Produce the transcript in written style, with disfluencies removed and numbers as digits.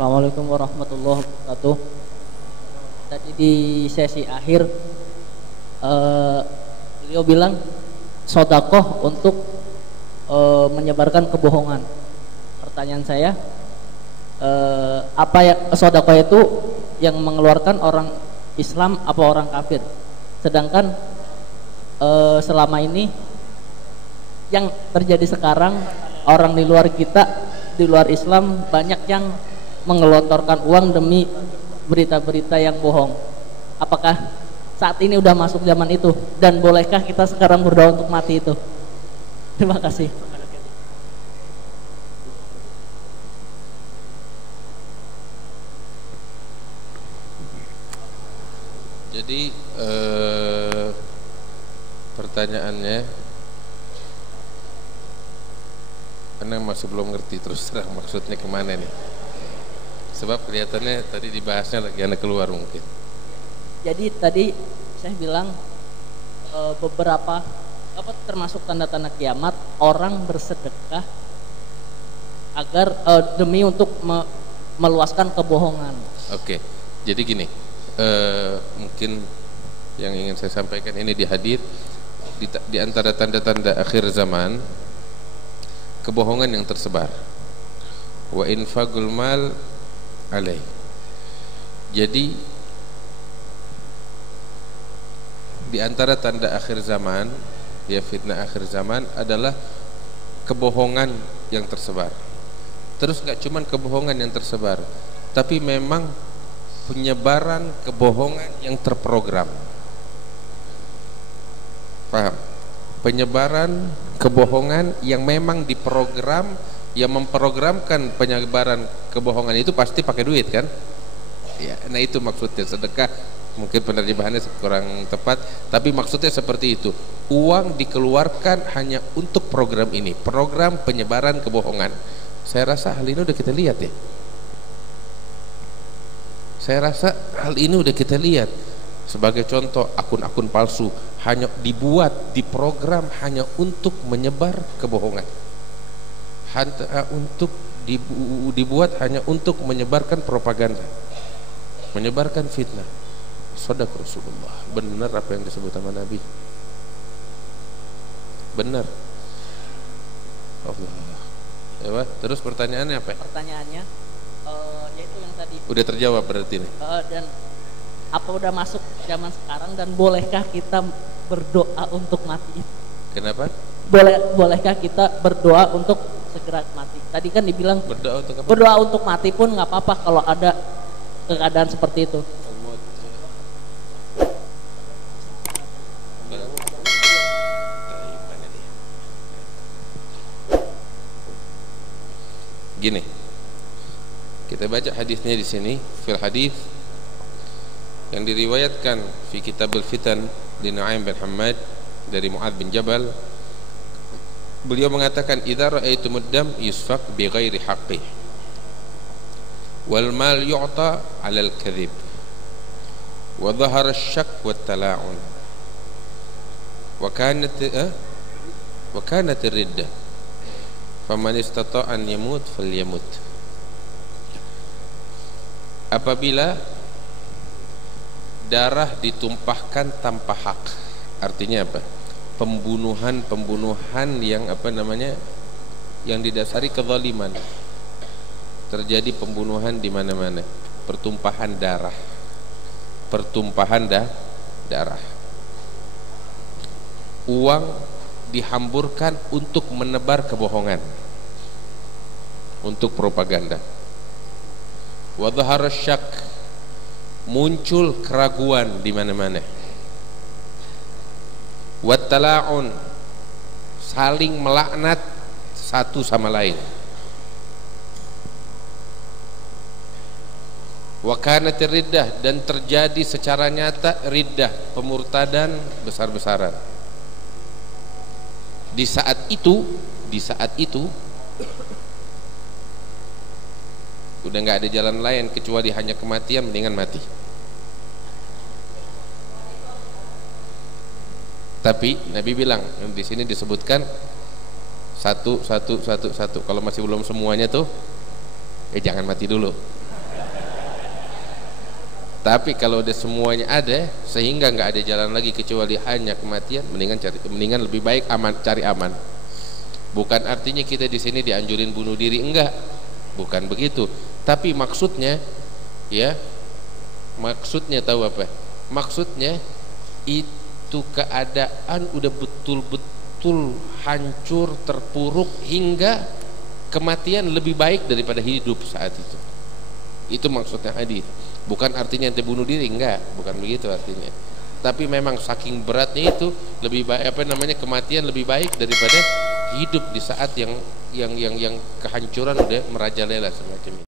Assalamualaikum warahmatullahi wabarakatuh. Tadi di sesi akhir beliau bilang sodakoh untuk menyebarkan kebohongan. Pertanyaan saya, apa ya sodakoh itu yang mengeluarkan orang Islam apa orang kafir? Sedangkan selama ini yang terjadi sekarang, orang di luar kita, di luar Islam banyak yang menggelontorkan uang demi berita-berita yang bohong. Apakah saat ini udah masuk zaman itu, dan bolehkah kita sekarang berdoa untuk mati itu? Terima kasih. Jadi pertanyaannya, karena masih belum ngerti terus terang maksudnya kemana nih. Sebab kelihatannya tadi dibahasnya lagi anak keluar mungkin. Jadi tadi saya bilang beberapa termasuk tanda-tanda kiamat, orang bersedekah agar demi untuk meluaskan kebohongan. Oke, jadi gini, mungkin yang ingin saya sampaikan ini di hadits di antara tanda-tanda akhir zaman, kebohongan yang tersebar. Wa infaqul mal alaih. Jadi di antara tanda akhir zaman, ya fitnah akhir zaman adalah kebohongan yang tersebar. Terus gak cuman kebohongan yang tersebar, tapi memang penyebaran kebohongan yang terprogram. Paham? Penyebaran kebohongan yang memang diprogram. Yang memprogramkan penyebaran kebohongan itu pasti pakai duit kan? Ya, nah itu maksudnya sedekah. Mungkin penerjemahannya kurang tepat, tapi maksudnya seperti itu. Uang dikeluarkan hanya untuk program ini, program penyebaran kebohongan. Saya rasa hal ini udah kita lihat ya. Saya rasa hal ini udah kita lihat. Sebagai contoh, akun-akun palsu hanya dibuat, diprogram hanya untuk menyebar kebohongan. Dibuat hanya untuk menyebarkan propaganda, menyebarkan fitnah. Shadaq Rasulullah. Benar apa yang disebut sama Nabi. Benar. Allah. Ya, terus pertanyaannya apa? Pertanyaannya yaitu yang tadi. Udah terjawab berarti nih. Dan apa udah masuk zaman sekarang, dan bolehkah kita berdoa untuk mati? Kenapa? Bolehkah kita berdoa untuk segera mati? Tadi kan dibilang berdoa untuk apa? Berdoa untuk mati pun nggak apa-apa kalau ada keadaan seperti itu. Gini, kita baca hadisnya di sini. Fil hadis yang diriwayatkan fi Kitabul Fitan di Nu'aim bin Hammad dari Mu'adz bin Jabal, beliau mengatakan, idza ra'aitumud dam yusfaq bi ghairi haqqih wal mal yu'ta 'alal kadhib wa dhahara asy-syakk wat tala'un wa kanat ar-riddah faman istata'a an yamut falyamut. Apabila darah ditumpahkan tanpa hak, artinya apa? Pembunuhan yang yang didasari kezaliman. Terjadi pembunuhan di mana-mana, pertumpahan darah, darah. Uang dihamburkan untuk menebar kebohongan, untuk propaganda. Wa dhahara syak, muncul keraguan di mana-mana. Wattala'un, saling melaknat satu sama lain. Wa kanatir riddah, dan terjadi secara nyata riddah, pemurtadan besar-besaran. Di saat itu udah nggak ada jalan lain kecuali hanya kematian, mendingan mati. Tapi Nabi bilang, di sini disebutkan satu. Kalau masih belum semuanya tuh, jangan mati dulu. Tapi kalau udah semuanya ada sehingga nggak ada jalan lagi kecuali hanya kematian, mendingan lebih baik aman, cari aman. Bukan artinya kita di sini dianjurin bunuh diri, enggak, bukan begitu. Tapi maksudnya, ya, maksudnya tahu apa? Maksudnya itu keadaan udah betul-betul hancur, terpuruk hingga kematian lebih baik daripada hidup saat itu. Itu maksudnya hadis. Bukan artinya ente bunuh diri, enggak, bukan begitu artinya. Tapi memang saking beratnya itu lebih baik, apa namanya, kematian lebih baik daripada hidup di saat yang kehancuran udah merajalela semacam itu.